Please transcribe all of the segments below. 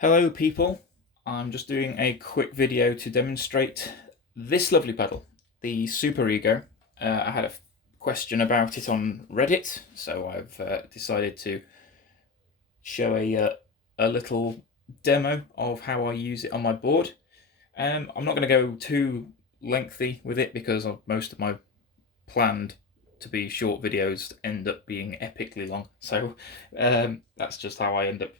Hello people, I'm just doing a quick video to demonstrate this lovely pedal, the Superego. I had a question about it on Reddit, so I've decided to show a little demo of how I use it on my board. I'm not going to go too lengthy with it because most of my planned to be short videos end up being epically long, so that's just how I end up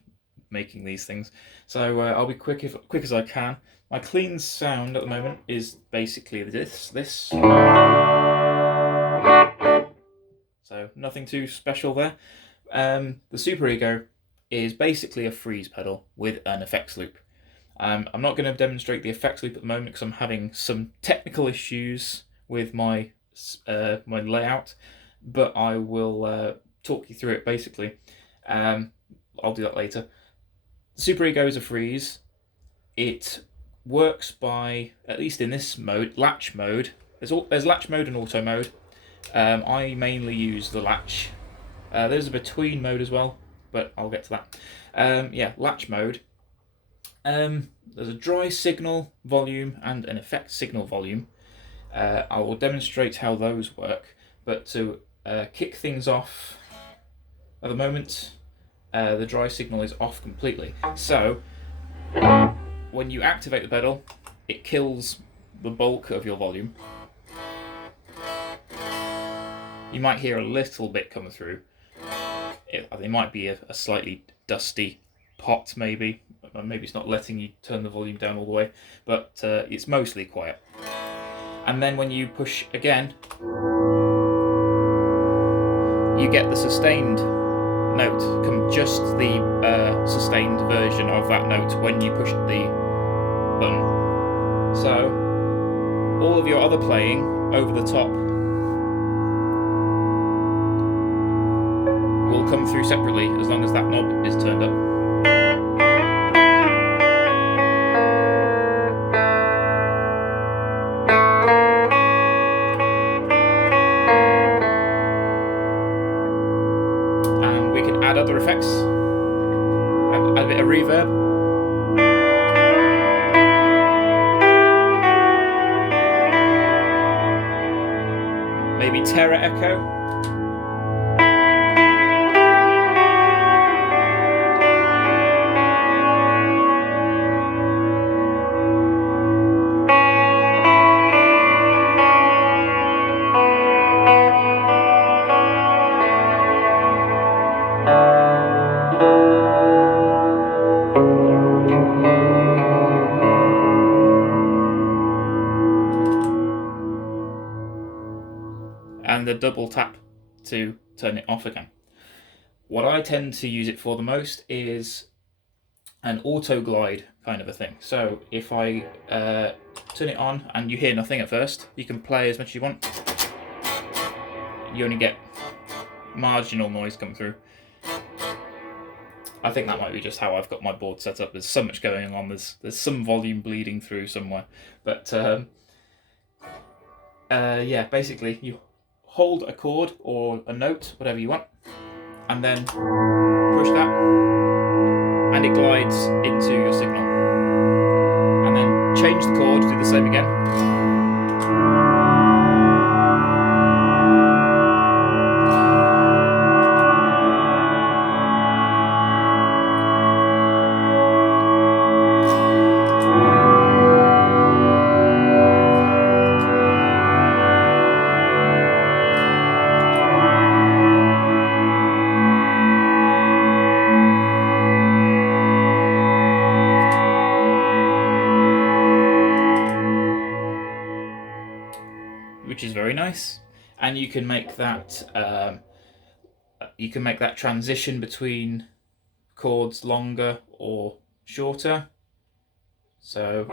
making these things. So I'll be quick as I can. My clean sound at the moment is basically this. So nothing too special there. The Superego is basically a freeze pedal with an effects loop. I'm not going to demonstrate the effects loop at the moment because I'm having some technical issues with my layout, but I will talk you through it basically. I'll do that later. Superego is a freeze. It works by, at least in this mode, latch mode. There's latch mode and auto mode. I mainly use the latch. There's a between mode as well, but I'll get to that. Yeah, latch mode. There's a dry signal volume and an effect signal volume. I will demonstrate how those work, but to kick things off at the moment, the dry signal is off completely. So when you activate the pedal, it kills the bulk of your volume. You might hear a little bit coming through. It might be a slightly dusty pot, maybe it's not letting you turn the volume down all the way, but it's mostly quiet. And then when you push again, you get the sustained note, just the sustained version of that note when you push the button. So all of your other playing over the top will come through separately as long as that knob is turned up. And we can add other effects, add a bit of reverb. Maybe Terra Echo. And the double tap to turn it off again. What I tend to use it for the most is an auto glide kind of a thing. So if I turn it on and you hear nothing at first, you can play as much as you want. You only get marginal noise come through. I think that might be just how I've got my board set up. There's so much going on. There's some volume bleeding through somewhere. But yeah, basically you hold a chord or a note, whatever you want, and then push that, and it glides into your signal. And then change the chord, do the same again. Which is very nice, and you can make that transition between chords longer or shorter. So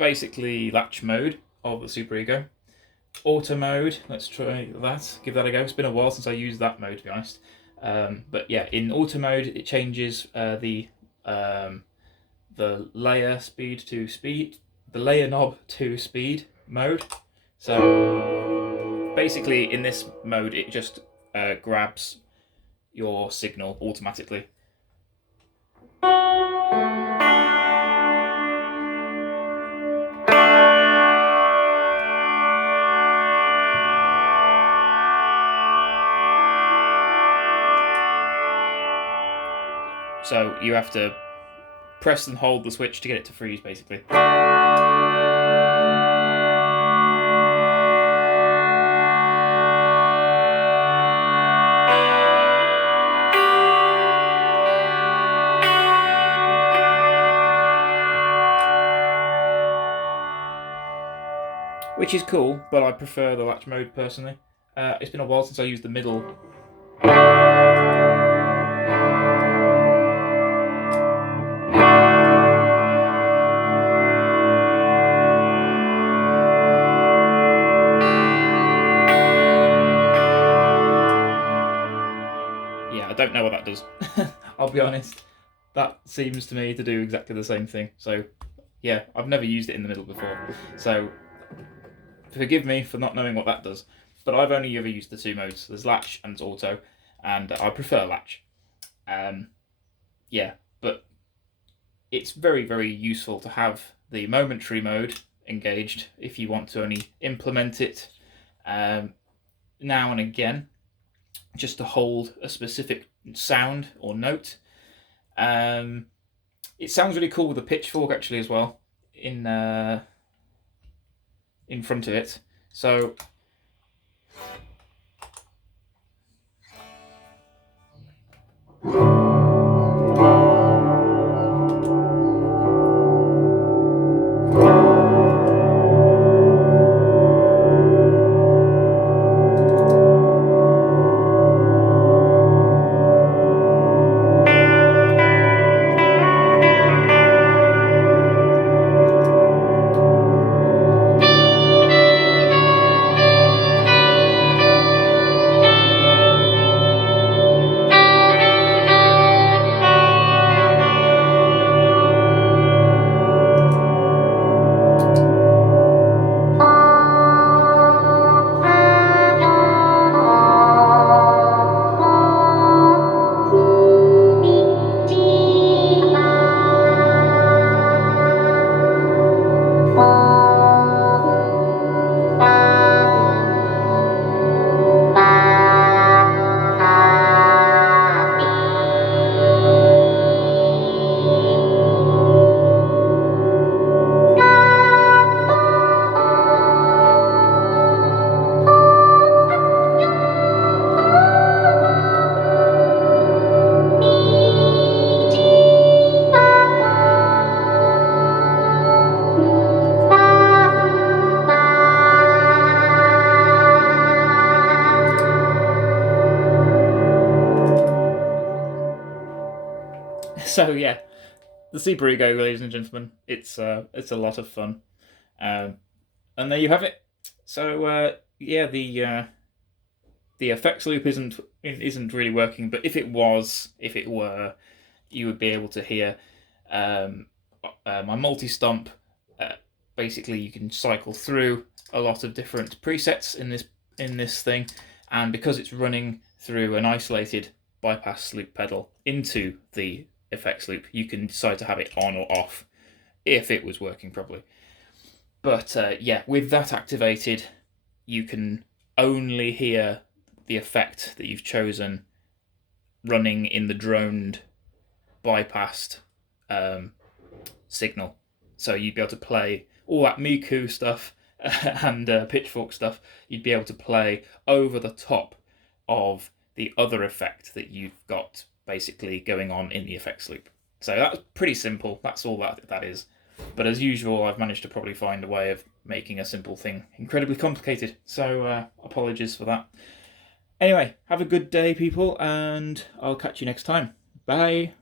basically latch mode of the Superego. Auto mode, let's try that, give that a go. It's been a while since I used that mode, to be honest. But yeah, in auto mode, it changes the layer speed to speed, the layer knob to speed mode. So basically, in this mode, it just grabs your signal automatically. So you have to press and hold the switch to get it to freeze, basically. Which is cool, but I prefer the latch mode personally. It's been a while since I used the middle. Yeah, I don't know what that does. I'll be honest. That seems to me to do exactly the same thing. So, yeah, I've never used it in the middle before. So, forgive me for not knowing what that does. But I've only ever used the two modes. There's latch and auto, and I prefer latch. Yeah, but it's very, very useful to have the momentary mode engaged if you want to only implement it now and again, just to hold a specific sound or note. It sounds really cool with the pitchfork actually as well in front of it. So So yeah, the Superego, ladies and gentlemen, it's a lot of fun, and there you have it. So yeah, the effects loop isn't really working, but if it were, you would be able to hear my MultiStomp. Basically, you can cycle through a lot of different presets in this thing, and because it's running through an isolated bypass loop pedal into the effects loop, you can decide to have it on or off if it was working properly. But yeah, with that activated, you can only hear the effect that you've chosen running in the droned bypassed signal. So you'd be able to play all that Miku stuff and pitchfork stuff. You'd be able to play over the top of the other effect that you've got basically going on in the effects loop. So that's pretty simple. That's all that is. But as usual, I've managed to probably find a way of making a simple thing incredibly complicated. So apologies for that. Anyway, have a good day, people, and I'll catch you next time. Bye.